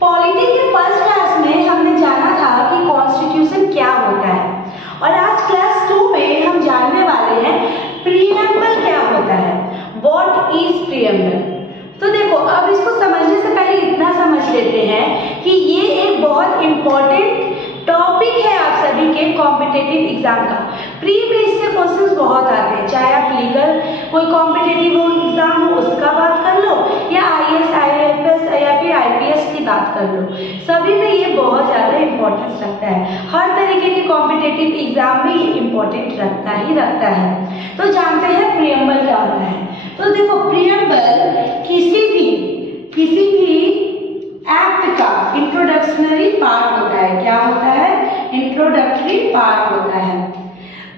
Polity के first class में हमने जाना था कि कॉन्स्टिट्यूशन क्या होता है, और आज क्लास 2 में हम जानने वाले हैं प्रीएम्बल क्या होता है। What is preamble? तो देखो, अब इसको समझने से पहले इतना समझ लेते हैं कि ये एक बहुत इंपॉर्टेंट टॉपिक है आप सभी के कॉम्पिटिटिव एग्जाम का। प्री बेस से क्वेश्चंस बहुत आते हैं, चाहे आप लीगल कोई कॉम्पिटिटिव एग्जाम हो उसका बात कर लो, या आईएएस, आईएफएस या फिर आईपीएस की बात कर लो, सभी में ये बहुत ज्यादा इंपॉर्टेंस रखता है। हर तरीके के कॉम्पिटिटिव एग्जाम में ये इंपॉर्टेंट रखता है। तो जानते हैं प्रीएम्बल क्या होता है। तो देखो, प्रीएम्बल किसी भी एक्ट का इंट्रोडक्शनरी पार्ट होता है। क्या होता है? इंट्रोडक्टरी पार्ट होता है,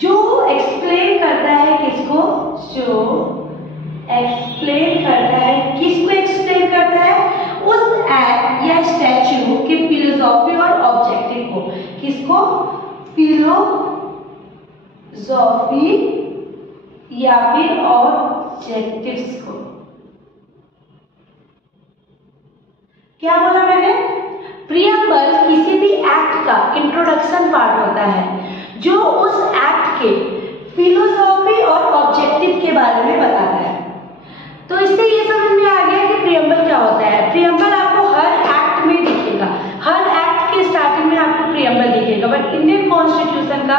जो एक्सप्लेन करता है किसको? जो एक्सप्लेन करता है, किसको एक्सप्लेन करता है? उस एक्ट या स्टैच्यू के फिलोसॉफी और ऑब्जेक्टिव को। किसको? फिलोसॉफी या फिर ऑब्जेक्टिव्स को। क्या बोला मैंने? प्रीएम्बल किसी भी एक्ट का इंट्रोडक्शन पार्ट होता है, जो उस एक्ट के फिलोसॉफी और ऑब्जेक्टिव के बारे में बताता है। तो इससे ये समझ में आ गया कि प्रीएम्बल क्या होता है। प्रीएम्बल आपको हर एक्ट में दिखेगा, हर एक्ट के स्टार्टिंग में आपको प्रीएम्बल दिखेगा, बट इंडियन कॉन्स्टिट्यूशन का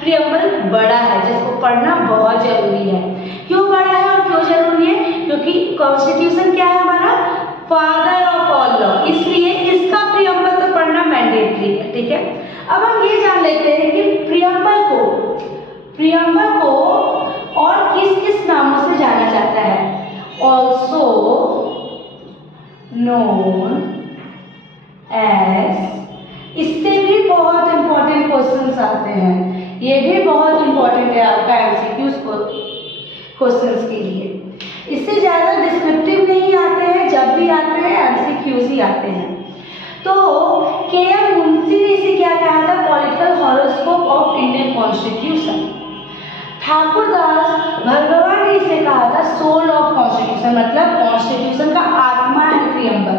प्रीएम्बल बड़ा है, जिसको पढ़ना बहुत जरूरी है। क्यों बड़ा है और क्यों जरूरी है? क्योंकि कॉन्स्टिट्यूशन क्या है हमारा? फादर ऑफ ऑल लॉ, इसलिए इसका प्रीएम्बल तो पढ़ना मैंडेटरी है। ठीक है, अब हम ये जान लेते हैं कि प्रीएम्बल को और किस किस नामों से जाना जाता है। ऑल्सो नोन एज, इससे भी बहुत इंपॉर्टेंट क्वेश्चंस आते हैं। ये भी बहुत इंपॉर्टेंट है आपका एमसीक्यूज क्वेश्चंस के लिए। इससे ज्यादा डिस्क्रिप्टिव नहीं आते हैं, जब भी आते हैं एमसीक्यूज ही आते हैं। तो के.एम. मुंशी ने इसे क्या कहा था? Political horoscope of Indian constitution. Thakurdas Bhargava ने इसे कहा था सोल ऑफ कॉन्स्टिट्यूशन, मतलब कॉन्स्टिट्यूशन का आत्मा है प्रीएम्बल।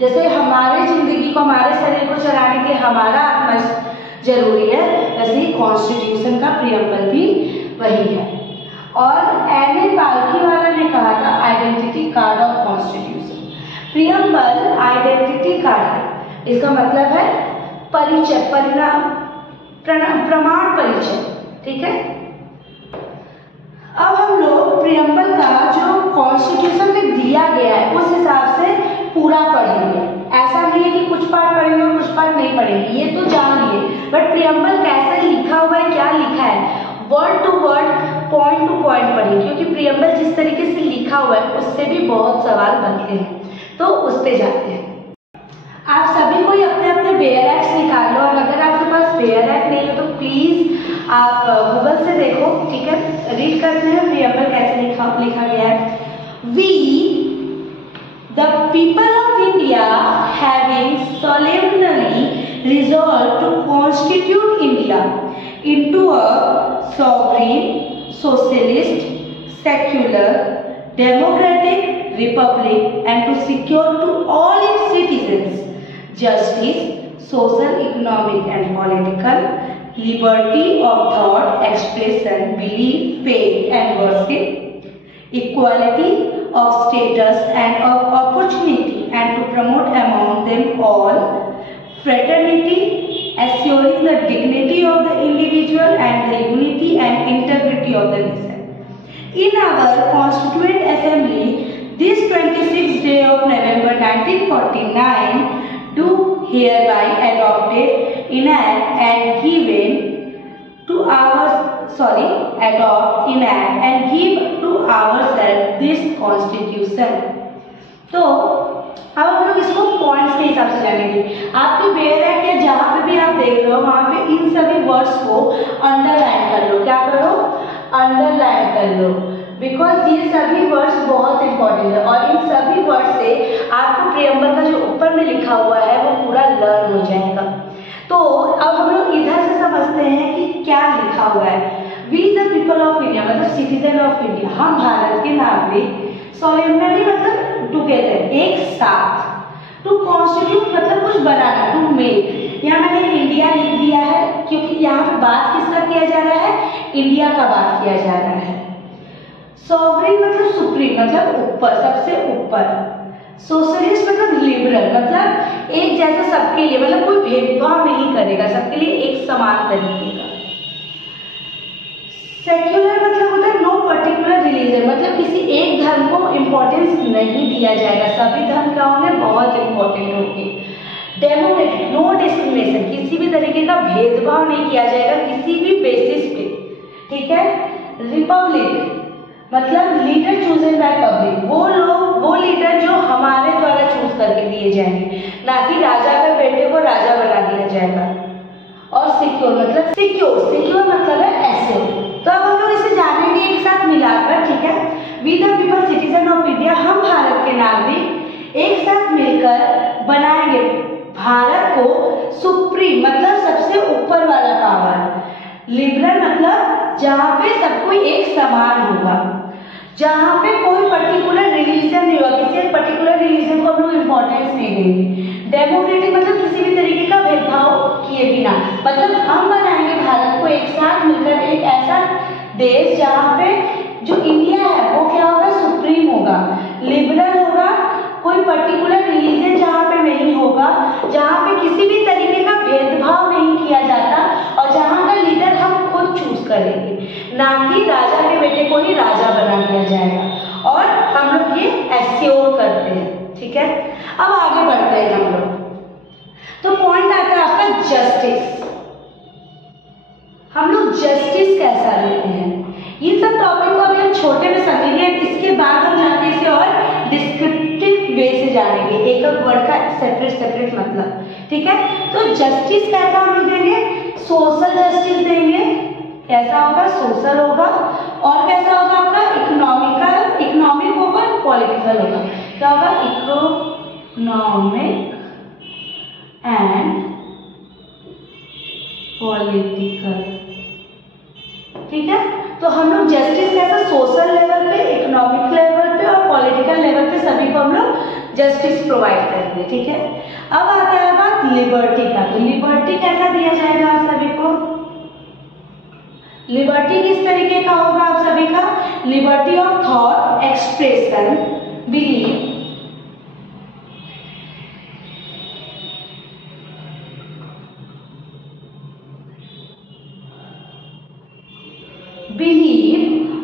जैसे हमारे जिंदगी को, हमारे शरीर को चलाने के लिए हमारा आत्मा जरूरी है, वैसे ही कॉन्स्टिट्यूशन का प्रीएम्बल भी वही है। और एन.ए. पालखीवाला ने कहा था identity card of constitution. Preamble identity card है, इसका मतलब है परिचय, प्रमाण परिचय। ठीक है, अब हम लोग प्रीएम्बल का जो कॉन्स्टिट्यूशन में दिया गया है उस हिसाब से पूरा पढ़ेंगे। ऐसा नहीं है कि कुछ पार्ट पढ़ेंगे और कुछ पार्ट नहीं पढ़ेंगे, ये तो जान लिए, बट प्रीएम्बल कैसे लिखा हुआ है, क्या लिखा है, word to word, point to point पढ़ेंगे, क्योंकि प्रीएम्बल जिस तरीके से लिखा हुआ है उससे भी बहुत सवाल बनते हैं। तो उस पे जाते हैं। आप सभी को अपने अपने बेयर एक्ट निकाल लो, और अगर आपके पास बेयर एक्ट नहीं है तो प्लीज आप गूगल से देखो। ठीक है, रीड करते हैं प्रीएम्बल कैसे लिखा गया है। We the people of India having solemnly resolved to constitute India into a sovereign, socialist, secular, democratic republic, and to secure to all its citizens justice, social, economic and political, liberty of thought, expression, belief, faith and worship, equality of status and of opportunity, and to promote among them all fraternity, assuring the dignity of the individual and the unity and integrity of the nation. In our Constituent Assembly, this 26th day of November 1949, do hereby adopted, enact and given to adopt, enact and give to ourselves this Constitution. तो अब हम लोग इसको points के हिसाब से जानेंगे। आपके बेयर एक्ट या जहाँ पे भी आप देख रहे हो वहाँ पे इन सभी वर्ड्स को अंडरलाइन कर लो। क्या करो? अंडरलाइन कर लो, बिकॉज ये सभी वर्ड्स बहुत इंपॉर्टेंट है, और इन सभी वर्ड से आपको प्रीएम्बल का जो ऊपर में लिखा हुआ है वो पूरा लर्न हो जाएगा। तो अब हम लोग इधर से समझते हैं कि क्या लिखा हुआ है। We the people of India, मतलब सिटीजन ऑफ इंडिया, हम भारत के नागरिक, सोलेमनली मतलब टुगेदर, एक साथ, टू कॉन्स्टिट्यूट मतलब कुछ बनाना, टू मेक। यहाँ मैंने इंडिया लिख दिया है क्योंकि यहाँ पे बात किसका किया जा रहा है, इंडिया का बात किया जा रहा है। सॉवरेन मतलब सुप्रीम मतलब ऊपर, सबसे ऊपर। सोशलिस्ट मतलब लिबरल मतलब एक जैसा सबके लिए, मतलब कोई भेदभाव नहीं करेगा, सबके लिए एक समान तरीके का। सेक्युलर मतलब होता है नो पर्टिकुलर रिलीजन, मतलब किसी एक धर्म को इम्पोर्टेंस नहीं दिया जाएगा, सभी धर्म क्या होंगे, बहुत इंपॉर्टेंट होंगे। डेमोक्रेटिक नो डिस्क्रिमिनेशन, किसी भी तरीके का भेदभाव नहीं किया जाएगा किसी भी बेसिस पे, ठीक है। रिपब्लिक मतलब लीडर चूजन बाय पब्लिक, वो लीडर जो हमारे द्वारा चूज करके दिए जाएंगे, ना कि राजा के बेटे को राजा बना दिया जाएगा। और सिक्योर मतलब सिक्योर मतलब है एश्योर। तो अब हम लोग इसे जानेंगे एक साथ मिलाकर, ठीक है। We the people citizen of India, हम भारत के नागरिक एक साथ मिलकर बनाएंगे भारत को सुप्रीम मतलब सबसे ऊपर वाला पावर। लिबरल मतलब जहाँ पे सब कोई एक समान होगा, जहाँ पे कोई पर्टिकुलर रिलीजन नहीं होगा, किसी एक पर्टिकुलर रिलीजन को हम लोग इम्पोर्टेंस नहीं देंगे। डेमोक्रेटिक मतलब किसी भी तरीके का भेदभाव किए बिना, मतलब हम बनाएंगे भारत को एक साथ मिलकर एक ऐसा देश जहाँ पे जो इंडिया है वो क्या होगा, सुप्रीम होगा। लिबरल होगा, कोई पर्टिकुलर रिलीजन जहाँ पे नहीं होगा, जहाँ पे किसी भी तरीके का भेदभाव नहीं किया जाता, और जहाँ का लीडर हम खुद चूज करेंगे, ना कि राजा के बेटे को ही राजा बना दिया जाएगा। और हम लोग ये एश्योर करते हैं, ठीक है। अब आगे बढ़ते हैं हम लोग। तो पॉइंट आता है आपका जस्टिस। हम लोग जस्टिस कैसा लेते हैं, ये सब टॉपिक को अभी हम छोटे में समझेंगे, इसके बाद हम जाके इसे और डिस्क्रिप्टिव वे से जानेंगे, एक एक वर्ड का सेपरेट मतलब, ठीक है। तो जस्टिस कैसा हम लोग देंगे, सोशल जस्टिस देंगे, कैसा होगा, सोशल होगा। और कैसा होगा आपका, इकोनॉमिक होगा, पॉलिटिकल होगा। क्या होगा, इकोनॉमिक एंड पॉलिटिकल, ठीक है। तो हम लोग जस्टिस कैसा, सोशल लेवल पे, इकोनॉमिक लेवल पे और पॉलिटिकल लेवल पे सभी को हम लोग जस्टिस प्रोवाइड करेंगे, ठीक है। अब आता है बात लिबर्टी का। तो लिबर्टी कैसा दिया जाएगा आप सभी को, लिबर्टी किस तरीके का होगा आप सभी का, liberty of thought, expression, belief,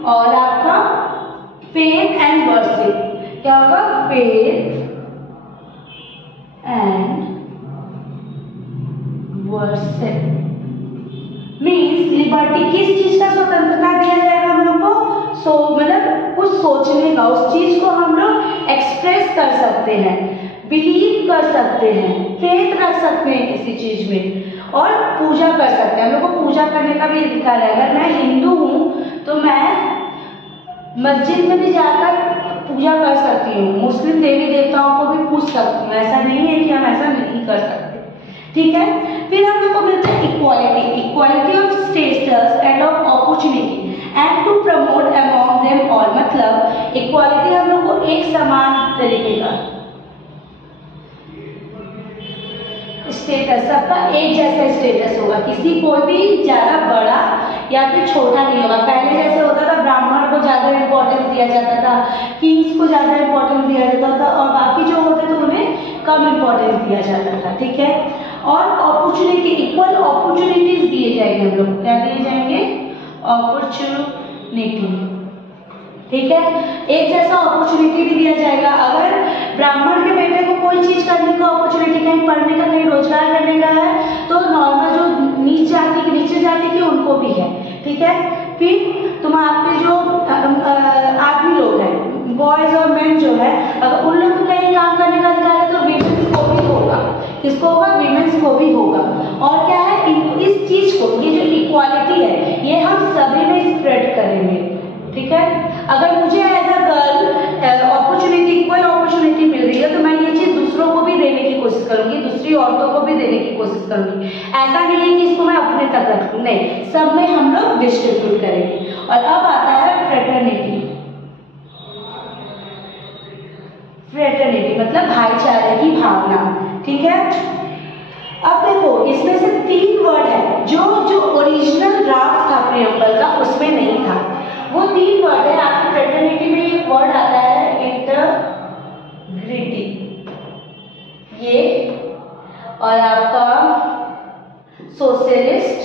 और आपका फेथ एंड वर्शिप। क्या होगा, faith and worship means liberty, किस चीज का स्वतंत्रता दिया जाएगा हम लोग को, मतलब कुछ सोचने का, उस चीज को हम लोग एक्सप्रेस कर सकते हैं, बिलीव कर सकते हैं, फेथ रख सकते हैं किसी चीज में, और पूजा कर सकते हैं। हम लोग को पूजा करने का भी अधिकार है। अगर मैं हिंदू हूँ तो मैं मस्जिद में भी जाकर पूजा कर सकती हूँ, मुस्लिम देवी देवताओं को भी पूज सकती हूँ, ऐसा नहीं है कि हम ऐसा नहीं कर सकते, ठीक है। फिर हम लोग को मिलता है equality of status and of opportunity and to promote among them all, मतलब इक्वालिटी हम लोग को एक समान तरीके का स्टेटस, सबका एक जैसा स्टेटस होगा, किसी कोई भी ज्यादा बड़ा या फिर छोटा नहीं होगा। पहले जैसे होता था ब्राह्मण को ज्यादा इंपॉर्टेंस दिया जाता था, किंग्स को ज्यादा इंपॉर्टेंस दिया जाता था, और बाकी जो होते थे उन्हें कम इंपॉर्टेंस दिया जाता था, ठीक है। और अपॉर्चुनिटी, इक्वल अपॉर्चुनिटीज दिए जाएंगे हम लोग, क्या दिए जाएंगे, अपॉर्चुनिटी, ठीक है। एक जैसा अपॉर्चुनिटी भी दिया जाएगा। अगर ब्राह्मण के बेटे को कोई चीज करने को अपॉर्चुनिटी, कहीं पढ़ने का, कहीं रोजगार करने का है, तो नॉर्मल जो नीचे जाति की उनको भी है, ठीक है। फिर तुम्हारे जो आदमी लोग हैं, बॉयज और मेन जो है, अगर उन लोग को कहीं काम करने का अधिकार है तो वीमेंस को भी होगा, किसको होगा, वीमेंस को भी होगा। और क्या है, इस चीज को, ये जो इक्वालिटी है ये हम सभी में स्प्रेड करेंगे, ठीक है। अगर मुझे as a girl opportunity, equal opportunity मिल रही है तो मैं ये चीज दूसरों को भी देने की कोशिश करूंगी, दूसरी औरतों को भी देने की कोशिश करूंगी। ऐसा नहीं है कि इसको मैं अपने तक रखूं, नहीं, सब में हम लोग डिस्ट्रीब्यूट करेंगे। और अब आता है फ्रेटर्निटी। फ्रेटर्निटी मतलब भाईचारे की भावना, ठीक है। अब देखो इसमें से 3 वर्ड है जो ओरिजिनल ड्राफ्ट था प्रियम्बल का उसमें नहीं था। वो 3 वर्ड है, आपकी फ्रेटर्निटी में एक वर्ड आता है इंटेग्रिटी, ये, और आपका सोशलिस्ट,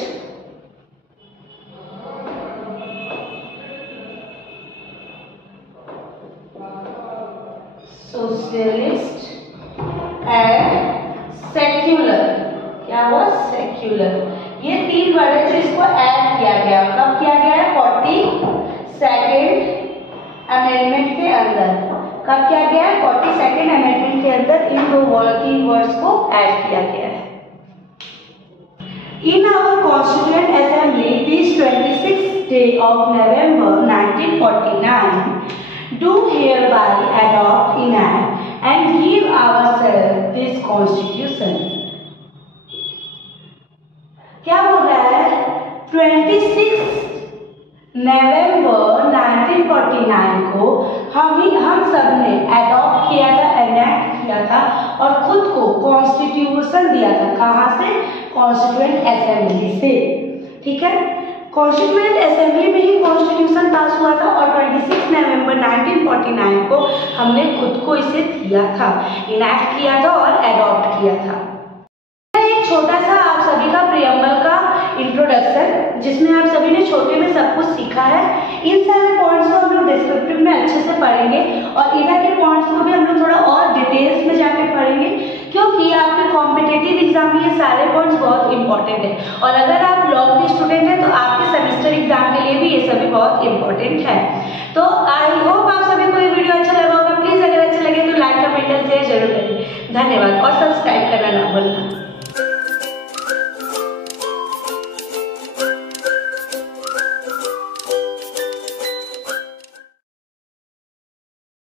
एंड सेक्युलर, क्या हुआ, सेक्युलर। ये 3 वर्ड है जो इसको ऐड किया गया, कब किया गया है, 42nd अमेंडमेंट के अंदर। कब किया गया है, 42nd अमेंडमेंट के अंदर इन 3 वर्ड्स को ऐड किया गया है। In our Constituent Assembly, this 26th day of November 1949, do hereby adopt, enact, and give ourselves this Constitution. क्या बोल रहा है, 26 नवंबर 1949 को हम सब ने एडॉप्ट किया था, एनेक्ट किया था और खुद को कॉन्स्टिट्यूशन दिया था। कहाँ से, कॉन्स्टिट्यूएंट असेंबली से, ठीक है। कॉन्स्टिट्यूएंट असेंबली में ही कॉन्स्टिट्यूशन पास हुआ था और 26 नवंबर 1949 को हमने खुद को इसे दिया था, इनैक्ट किया था और एडॉप्ट किया था। एक छोटा सा आप सभी का प्रियम्बल का इंट्रोडक्शन, जिसमें आप सभी ने छोटे में सब कुछ सीखा है। इन सारे पॉइंट्स को हम लोग डिस्क्रिप्टिव में अच्छे से पढ़ेंगे और इधर के पॉइंट्स को भी हम लोग थोड़ा और डिटेल्स में जाके पढ़ेंगे, क्योंकि आपके कॉम्पिटिटिव एग्जाम में ये सारे पॉइंट्स बहुत इंपॉर्टेंट है। और अगर आप लॉ के स्टूडेंट हैं तो आपके सेमेस्टर एग्जाम के लिए भी ये सभी बहुत इंपॉर्टेंट है। तो आई होप आप सभी को ये वीडियो अच्छा लगा होगा। प्लीज अगर अच्छा लगे तो लाइक, कमेंट और शेयर जरूर करें। धन्यवाद और सब्सक्राइब करना ना भूलना।